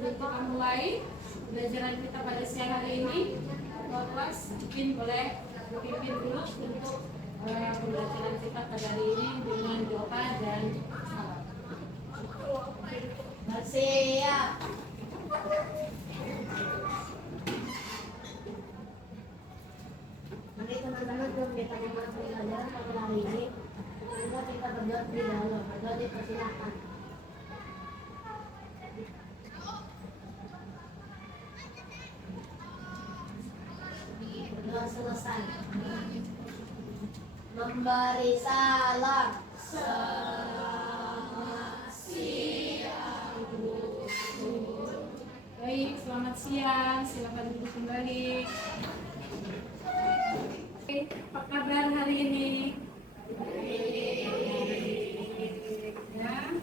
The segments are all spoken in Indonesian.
Sebelum kita mulai pembelajaran kita pada siang hari ini, kelas mungkin boleh berpimpin dulu untuk pembelajaran kita pada hari ini dengan doa dan salam. Siap. Mari teman-teman kita memulai pembelajaran pada hari ini. Kita berdoa di dalam, berdoa dipersilakan. Berdoa selesai. Memberi salam. Baik, selamat siang. Silakan duduk kembali. Apa kabar hari ini? Ya.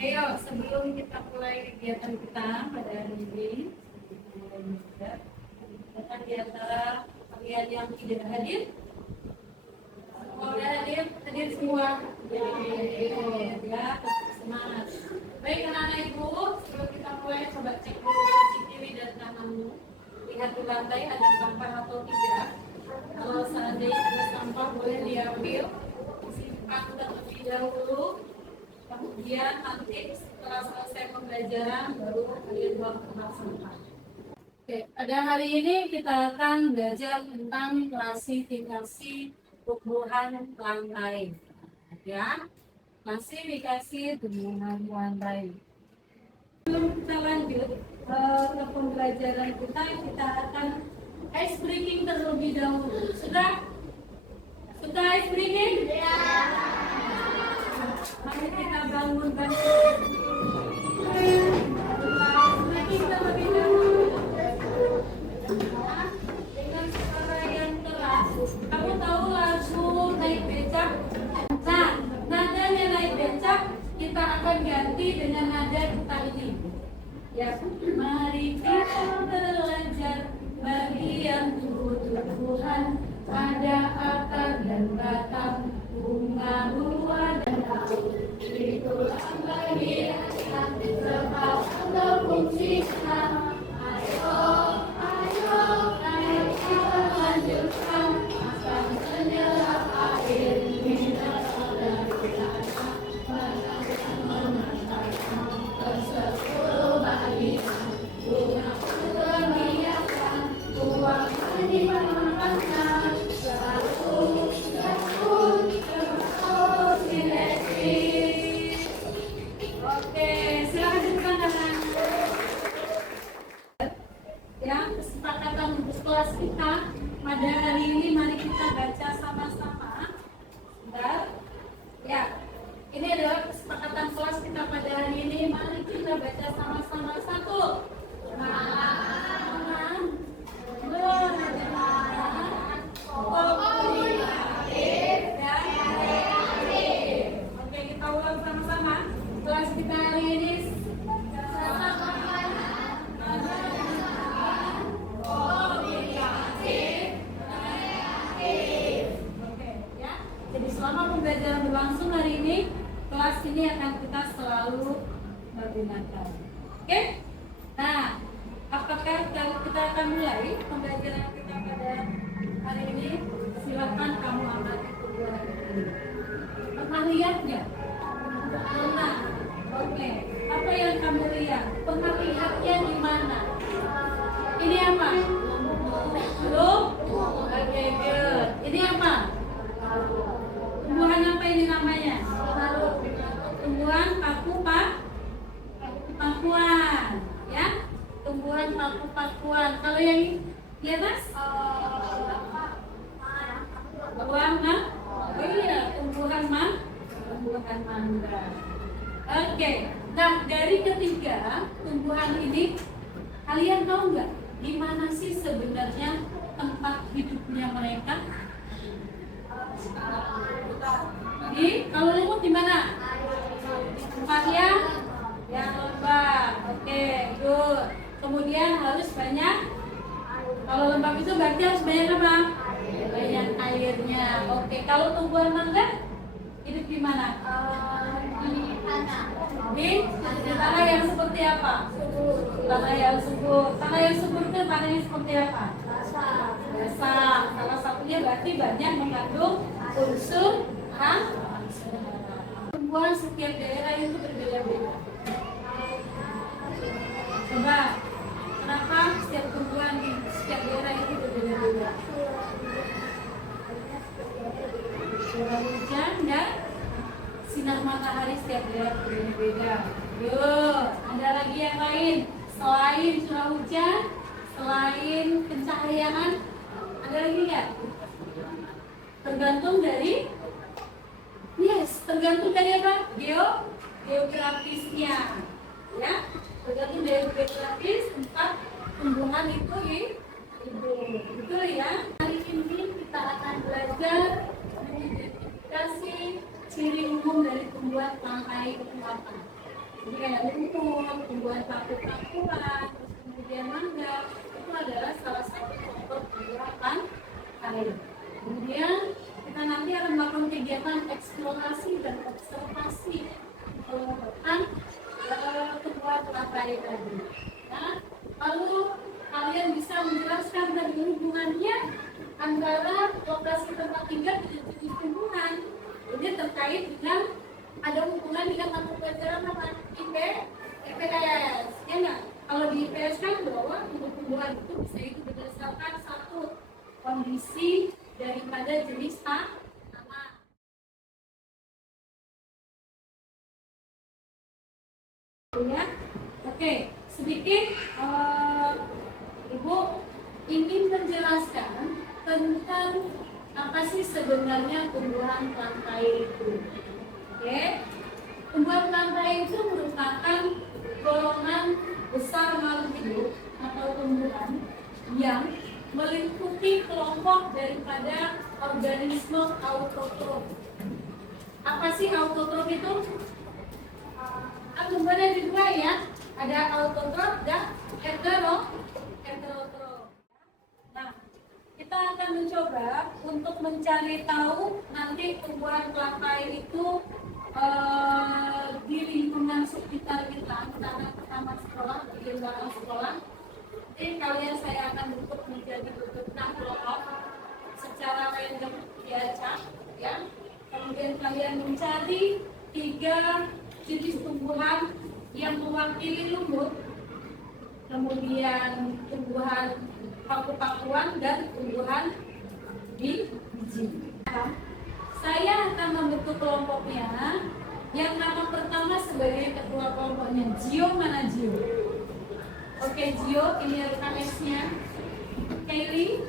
Ayo, sebelum kita mulai kegiatan kita pada hari ini, datang di antara kalian yang tidak hadir. Kalau udah hadir, hadir semua. Ya, semangat. Baik, anak-anak ibu, sebelum kita mulai coba cek dulu CCTV dan tanganmu. Lihat di lantai ada sampah atau tidak. Kalau seandainya ada sampah boleh diambil, simpan terlebih dahulu. Kemudian nanti setelah selesai pembelajaran baru kalian buang ke tempat sampah. Oke, pada hari ini kita akan belajar tentang klasifikasi tumbuhan lantai. Ya, klasifikasi tumbuhan lantai. Sebelum kita lanjut ke pembelajaran kita akan ice breaking terlebih dahulu. Sudah ice breaking? Ya. Mari kita bangunkan. Ice breaking terlebih dahulu. Dengan suara yang keras. Kamu tahu lagu naik becak? Nah, nadanya naik becak kita akan ganti dengan nada kita ini. Ya, mari kita belajar bagian tumbuh-tumbuhan, ada akar dan batang, bunga, buah dan daun. Itulah bagian sebab atau fungsinya. Ayo, kita lanjutkan akan menyerap air mineral dari tanah, menanam ke-10 bagian. Bunga perhiasan, buah di mana-mana, satu daun terus simetris. Oke, silakan duduk anak. Ya, kesepakatan untuk kelas kita pada hari ini, mari kita baca sama-sama. Sebentar. Ya, ini adalah kesepakatan kelas kita pada hari ini. Mari kita baca sama-sama. Satu. Oke, kita ulang sama-sama. Kelas kita hari ini jadi selama pembelajaran berlangsung hari ini, kelas ini akan kita selalu menggunakan. Oke? Nah, apakah kalau kita akan mulai pembelajaran kita pada hari ini? Silakan kamu amati tumbuhan ini. Pernah lihat nggak? Pernah. Oke. Apa yang kamu lihat? Pernah lihatnya di mana? Ini apa? Belum? Oke, good. Ini apa? Tumbuhan apa ini namanya? Tumbuhan paku-pakuan, ya? Tumbuhan paku-pakuan. Kalau yang di atas? Tumbuhan oh iya, tumbuhan mangga. Oke. Nah, dari ketiga tumbuhan ini, kalian tahu nggak di mana sih sebenarnya tempat hidupnya mereka? Kalau lumut di mana? Tempatnya yang lembab. Oke, good. Kemudian harus banyak. Kalau lembab itu berarti harus banyak apa? Banyak airnya. Oke, kalau tumbuhan mangga hidup di mana? Di tanah yang seperti apa? Tanah yang subur. Tanah yang subur itu tanahnya seperti apa? Basah. Basah. Salah satunya berarti banyak mengandung unsur tumbuhan setiap daerah itu berbeda-beda. Coba, kenapa setiap tumbuhan di setiap daerah itu berbeda-beda? Curah hujan dan sinar matahari setiap daerah berbeda-beda. Yuk, ada lagi yang lain selain curah hujan, selain pencahayaan, ada lagi nggak? Tergantung dari tergantung dari apa? Geografisnya, ya. Tergantung dari geografis tempat tumbuhan itu betul ya. Hari ini kita akan belajar mengidentifikasi ciri umum dari tumbuhan tangkai kekuatan. Jadi kayak lumpur, tumbuhan paku-pakuan, terus kemudian mangga, itu adalah salah satu contoh tumbuhan tangkai. Kemudian kita nanti akan melakukan kegiatan eksplorasi dan observasi pengamatan tumbuhan tangkai tadi. Nah, lalu kalian bisa menjelaskan tadi hubungannya antara lokasi tempat tinggal dengan jenis tumbuhan. Ini terkait dengan ada hubungan dengan mata pelajaran apa? IPS. Ya nggak? Kalau di IPS kan bahwa tumbuhan itu bisa itu berdasarkan satu kondisi daripada jenis tanaman. Ya, oke. Sedikit Ibu ingin menjelaskan tentang apa sih sebenarnya tumbuhan tangkai itu. Oke, tumbuhan tangkai itu merupakan golongan besar makhluk hidup atau tumbuhan yang meliputi kelompok daripada organisme autotrof. Apa sih autotrof itu? Tumbuhannya juga ya, ada autotrof dan heterotrof. Nah, kita akan mencoba untuk mencari tahu nanti tumbuhan tangkai itu di lingkungan sekitar kita karena pertama sekolah, di belakang sekolah. Jadi kalian saya akan bentuk menjadi bentuk 6 kelompok secara random diacak, ya. Kemudian kalian mencari 3 jenis tumbuhan yang mewakili lumut, kemudian tumbuhan paku-pakuan dan tumbuhan biji. Saya akan membentuk kelompoknya. Yang nama pertama sebagai ketua kelompoknya Gio. Mana Gio? Oke Gio, ini rekan S-nya Kaylee.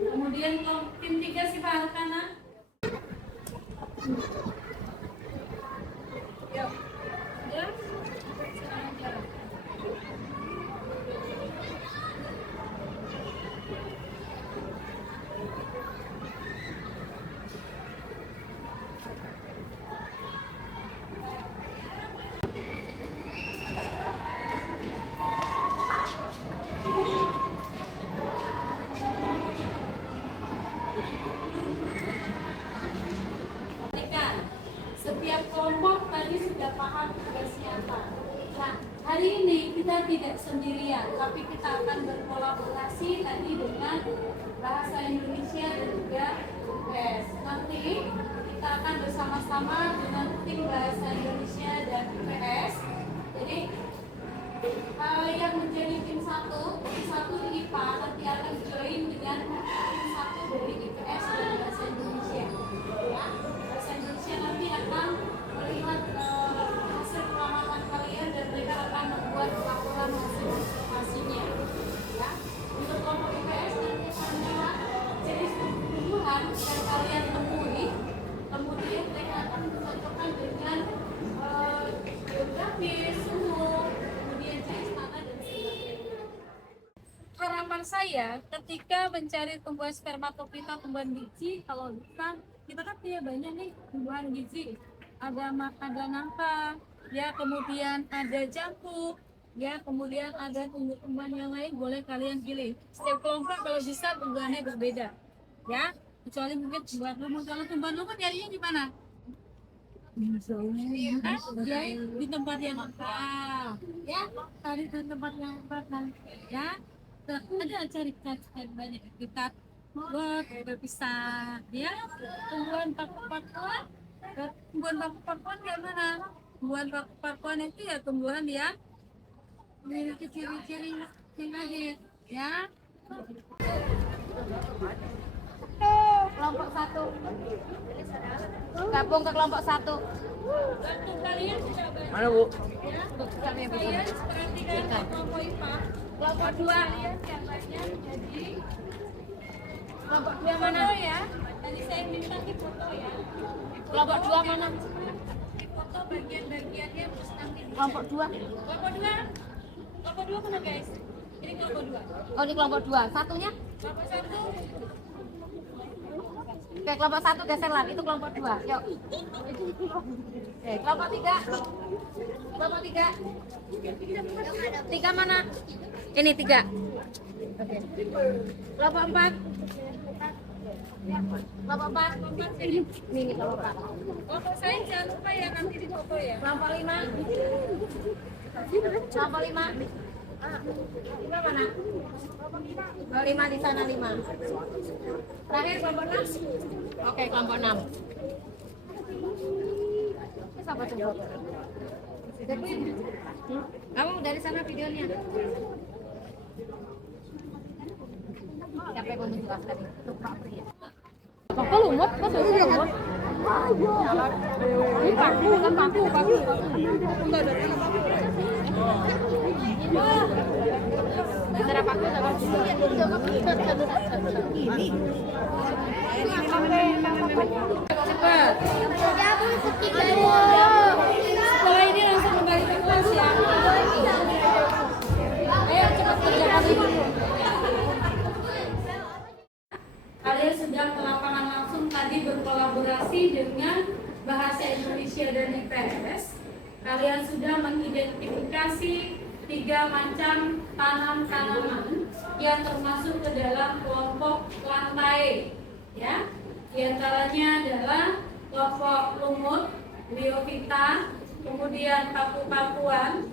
Kemudian tim 3 si Pak Arkana. Yuk, ya, sekarang jalan. Setiap kelompok tadi sudah paham tugasnya apa. Nah, hari ini kita tidak sendirian, tapi kita akan berkolaborasi tadi dengan bahasa Indonesia dan juga IPS. Nanti kita akan bersama-sama dengan tim bahasa Indonesia dan IPS. Jadi yang menjadi tim satu di IPA nanti akan join dengan tim satu dari IPS dan bahasa Indonesia. Ya, bahasa Indonesia nanti akan melihat hasil pengamatan kalian dan mereka akan membuat laporan hasil observasinya. Ya, untuk kelompok IPS nanti akan melihat jenis tumbuhan yang kalian temui, kemudian mereka akan menentukan dengan geografis, suhu, kemudian jenis tanah dan sebagainya. Harapan saya ketika mencari tumbuhan spermatophyta, tumbuhan biji, kalau kita kan punya banyak nih tumbuhan biji, ada nangka, ya, kemudian ada jambu, ya, kemudian ada tumbuhan yang lain, boleh kalian pilih. Setiap kelompok kalau bisa tumbuhannya berbeda, ya, kecuali mungkin tumbuhan lumut. Kalau tumbuhan lumut nyarinya di mana? Ya, di tempat yang apa? Ya, cari di tempat yang apa? Ya, ada cari cari banyak dekat buat berpisah. Ya, tumbuhan paku-pakuan, tumbuhan paku-pakuan kayak mana? Tumbuhan paku-pakuan itu ya tumbuhan yang memiliki ciri-ciri lahir. Ya, Kelompok satu. Gabung ke kelompok satu. untuk kalian sudah banyak. Mana Bu? Ya, kalian perhatikan kelompok IPA. Kelompok 2 kalian gambarnya jadi kelompok 2 mana ya? Tadi saya minta di foto ya. Kelompok 2 mana? Di foto bagian-bagiannya terus nanti Kelompok 2. kelompok 2. Kelompok 2 mana guys? Ini kelompok 2. Oh, ini kelompok 2. Satunya? Kelompok 1. Oke, kelompok 1 geser lah. Itu kelompok 2. Yuk. Oke, kelompok 3. Kelompok 3. 3 mana? Ini 3. Oke. Kelompok 4. Kelompok 4. Ini kelompok 4. Kelompok saya jangan lupa ya nanti di foto ya. Kelompok 5. Kelompok 5. 5 mana? Oh, 5 di sana 5. Terakhir kelompok 6. Oke, kelompok 6. Siapa coba? Kamu dari sana videonya. Siapa yang ngomong jelas tadi? Untuk Pak Pri ya? Kok lumut? Kok sudah lumut? Ini paku, bukan paku. Antara paku sama ini. Cepat. Setelah ini langsung kembali ke kelas ya. Ayo cepat kerjakan ini. Kalian sudah ke lapangan langsung tadi berkolaborasi dengan Bahasa Indonesia dan IPS. Kalian sudah mengidentifikasi 3 macam tanaman yang termasuk ke dalam kelompok lantai. Ya, di antaranya adalah kelompok lumut, Bryophyta, kemudian paku-pakuan,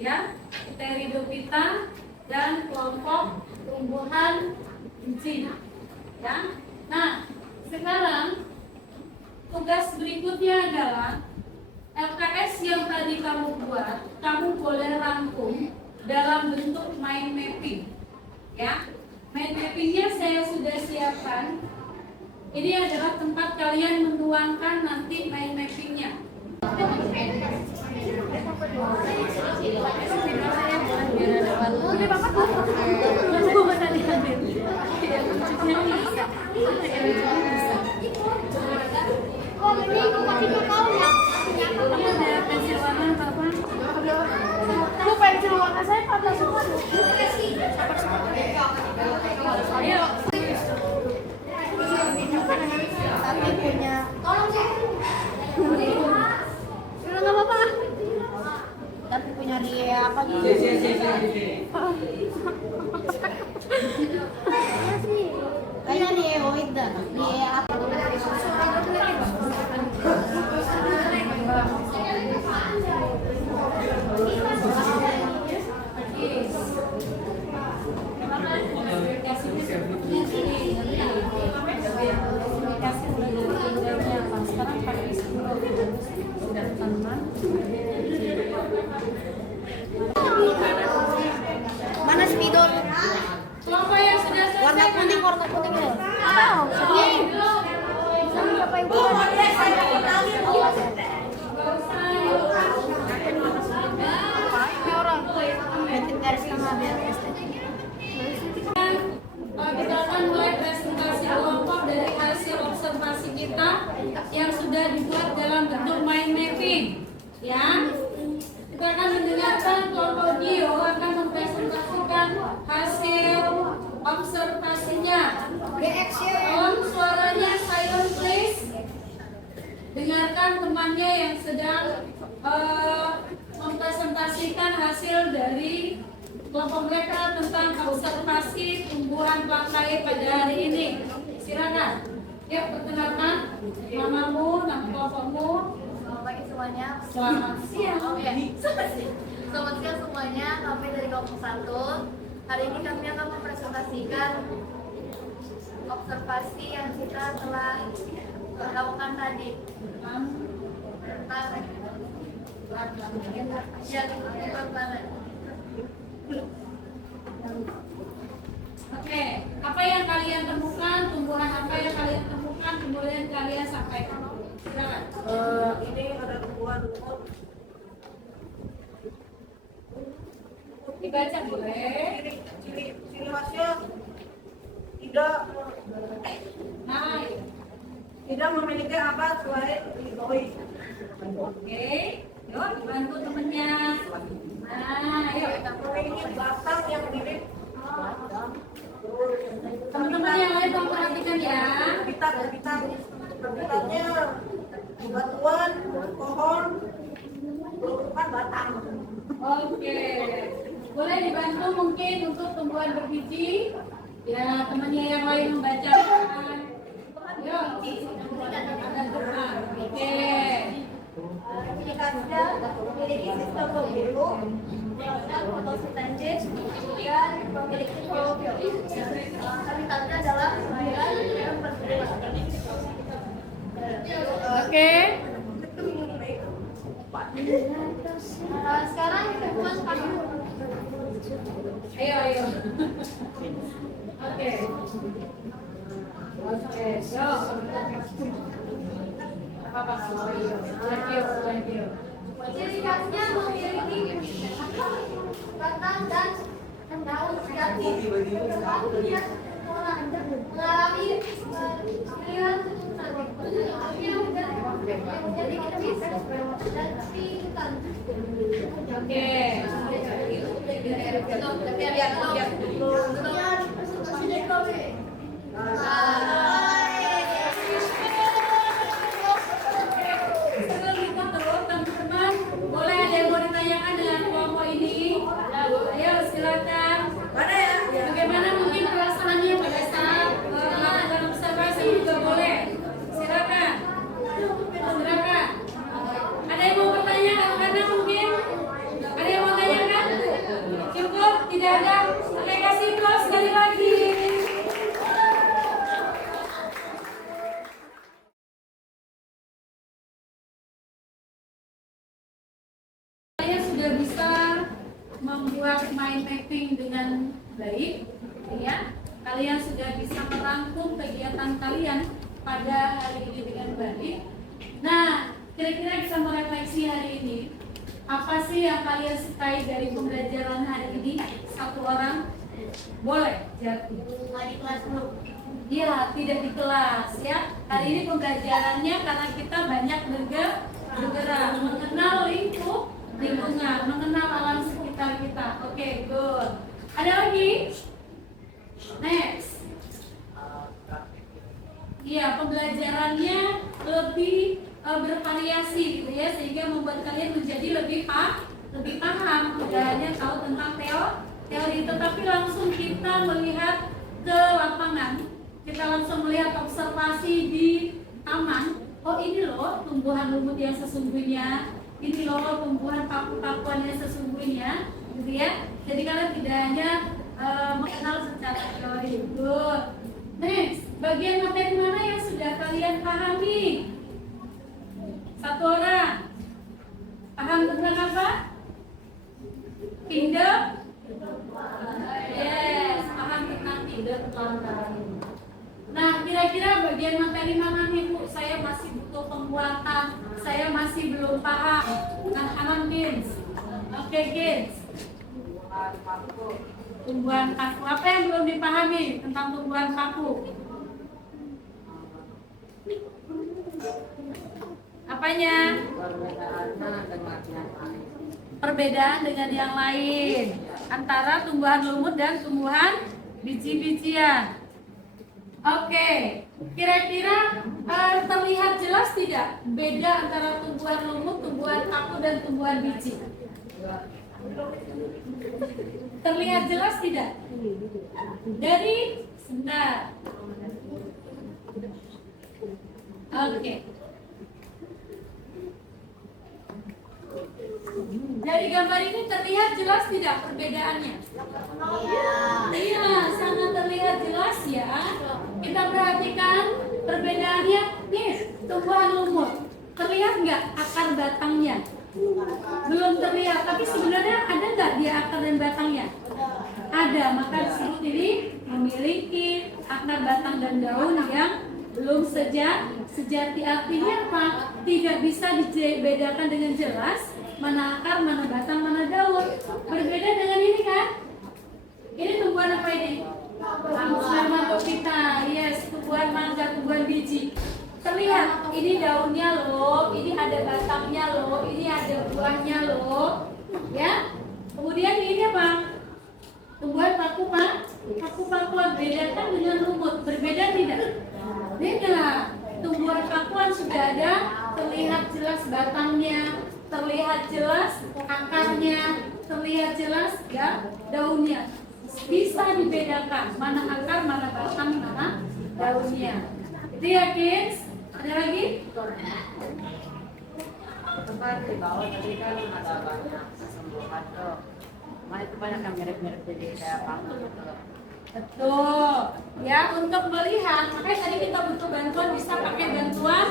ya, Pteridophyta, dan kelompok tumbuhan biji. Ya. Nah, sekarang tugas berikutnya adalah LKS yang tadi kamu buat, kamu boleh rangkum dalam bentuk mind mapping. Ya, mind mappingnya saya sudah siapkan. Ini adalah tempat kalian menuangkan nanti mind mappingnya. Pensil warna saya pada semua. Ayo. Tapi punya. Udah nggak apa-apa. Tapi punya dia apa gitu? Kayaknya dia Oid dah. Dia apa? Mana spidol? Kelompok yang sudah selesai Warna kuning itu. Apa? Sedih. Siapa yang orang bikin garis tengah biar estetik. Kita akan mulai presentasi kelompok dari hasil observasi kita yang sudah dibuat dalam bentuk mind mapping. Ya, kita akan mendengarkan kelompok Gio akan mempresentasikan hasil observasinya. Tolong suaranya silent please. Dengarkan temannya yang sedang mempresentasikan hasil dari kelompok mereka tentang observasi tumbuhan lantai pada hari ini. Silakan. Yuk, perkenalkan namamu, nama kelompokmu. semuanya. Selamat siang. Oh ya, selamat siang semuanya. Kami dari kelompok 1. Hari ini kami akan mempresentasikan observasi yang kita telah lakukan tadi tentang yang planet. Oke, apa yang kalian temukan, tumbuhan apa yang kalian temukan, kemudian kalian sampaikan. Silakan. Ini ada tumbuhan lumut. Dibaca boleh. Ciri khasnya tidak Nah, tidak memiliki apa selain hidroid. oke. Yuk, bantu temennya. Nah, yuk. Memiliki batang yang mirip Teman-teman yang lain tolong perhatikan ya. habitatnya batuan, pohon, bukan batang. Oke. Boleh dibantu mungkin untuk tumbuhan berbiji. Ya, temannya yang lain membacakan. Yuk. Ada depan. Oke. Ciri khasnya memiliki sistem pemburu, melakukan fotosintesis, dan memiliki klorofil. Habitatnya adalah perairan yang bergerak. Oke. Sekarang tumbuhan kayu. Ayo. Oke. Oke, yuk. Apa-apa. Thank you. Ciri khasnya memiliki batang dan daun sejati. Mengalami pilihan menjadi tipis dan pingsan. Oke. Sebelum kita terus, teman-teman, boleh ada yang mau ditanyakan dengan kelompok ini? Ayo, silakan. Mana ya? Bagaimana mungkin perasaannya pada saat melakukan observasi juga boleh? Silakan. Ada yang mau bertanya? Karena mungkin ada yang mau tanyakan? Cukup? Tidak ada? Oke, kasih close sekali lagi. Kalian sudah bisa membuat mind mapping dengan baik, ya. Kalian sudah bisa merangkum kegiatan kalian pada hari ini dengan baik. Nah, kira-kira bisa merefleksi hari ini. Apa sih yang kalian sukai dari pembelajaran hari ini? Satu orang boleh jawab. Di kelas dulu. Iya, tidak di kelas ya. Hari ini pembelajarannya karena kita banyak bergerak, mengenal lingkungan, mengenal alam sekitar kita. Oke, good. Ada lagi? Next. Iya, pembelajarannya lebih bervariasi gitu ya, sehingga membuat kalian menjadi lebih paham, tidak hanya tahu tentang teori, tetapi langsung kita melihat ke lapangan. Kita langsung melihat observasi di taman. Oh, ini loh tumbuhan lumut yang sesungguhnya. Ini loh tumbuhan paku-pakuan yang sesungguhnya, gitu ya. Jadi kalian tidak hanya mengenal secara teori. Good. Next, bagian materi mana yang sudah kalian pahami? Satu orang. Paham tentang apa? Kingdom? Yes, paham tentang kingdom kelautan. Nah, kira-kira bagian materi mana nih Bu? Saya masih butuh penguatan, saya masih belum paham. Nah, kids. Oke, kids. Tumbuhan paku. Apa yang belum dipahami tentang tumbuhan paku? Apanya? Perbedaan dengan yang lain antara tumbuhan lumut dan tumbuhan biji-bijian. Oke, kira-kira terlihat jelas tidak beda antara tumbuhan lumut, tumbuhan paku dan tumbuhan biji? Terlihat jelas tidak? Dari sebentar. Oke. Dari gambar ini terlihat jelas tidak perbedaannya? Iya, sangat terlihat jelas ya. Kita perhatikan perbedaannya. Nih, tumbuhan lumut. Terlihat nggak akar batangnya? Belum terlihat, tapi sebenarnya ada nggak dia akar dan batangnya? Ada, maka disebut ini memiliki akar, batang, dan daun yang belum sejati. Artinya apa? Tidak bisa dibedakan dengan jelas mana akar, mana batang, mana daun. Berbeda dengan ini kan? Ini tumbuhan apa ini? Tumbuhan kita, yes, tumbuhan mangga, tumbuhan biji. Terlihat, ini daunnya loh, ini ada batangnya loh, ini ada buahnya loh, ya. Kemudian ini apa? Tumbuhan paku-pakuan, bedakan dengan lumut, berbeda tidak? Beda. Tumbuhan pakuan sudah ada, terlihat jelas batangnya, terlihat jelas akarnya, terlihat jelas ya daunnya. Bisa dibedakan mana akar, mana batang, mana daunnya. Itu ya, kids? Ada lagi? Itu kan di bawah tadi kan ada banyak kesembuhan tuh. Cuma itu banyak yang mirip-mirip jadi kayak paku gitu. Betul. Ya, untuk melihat, makanya tadi kita butuh bantuan, bisa pakai bantuan.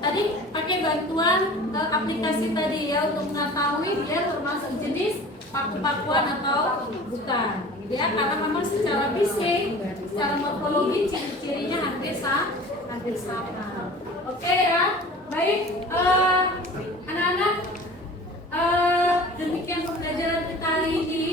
Tadi pakai bantuan aplikasi tadi ya untuk mengetahui dia termasuk jenis paku-pakuan atau bukan. Ya, karena memang secara fisik, secara morfologi ciri-cirinya hampir sama. Oke ya, baik anak-anak, demikian pembelajaran kita hari ini.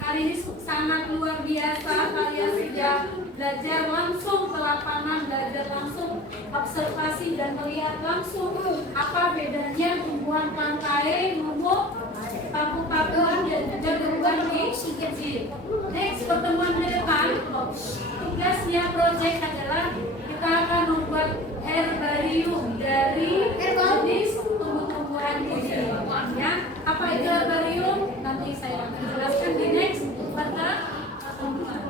Hari ini sangat luar biasa, kalian sudah belajar langsung ke lapangan, belajar langsung observasi dan melihat langsung apa bedanya tumbuhan pantai, lumut, paku-pakuan dan juga tumbuhan biji. Next, pertemuan ke depan, tugasnya proyek adalah kita akan membuat herbarium dari jenis tumbuh-tumbuhan biji. Ya, apa itu herbarium? Nanti saya akan jelaskan di next pertemuan.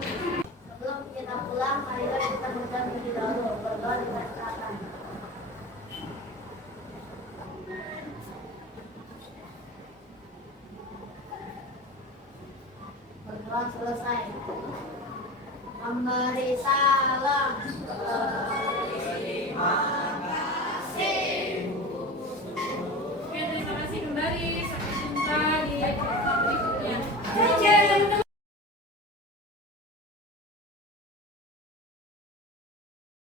Sebelum kita pulang, marilah kita berdoa terlebih dahulu. Berdoa dengan kata. Berdoa selesai. Memberi salam.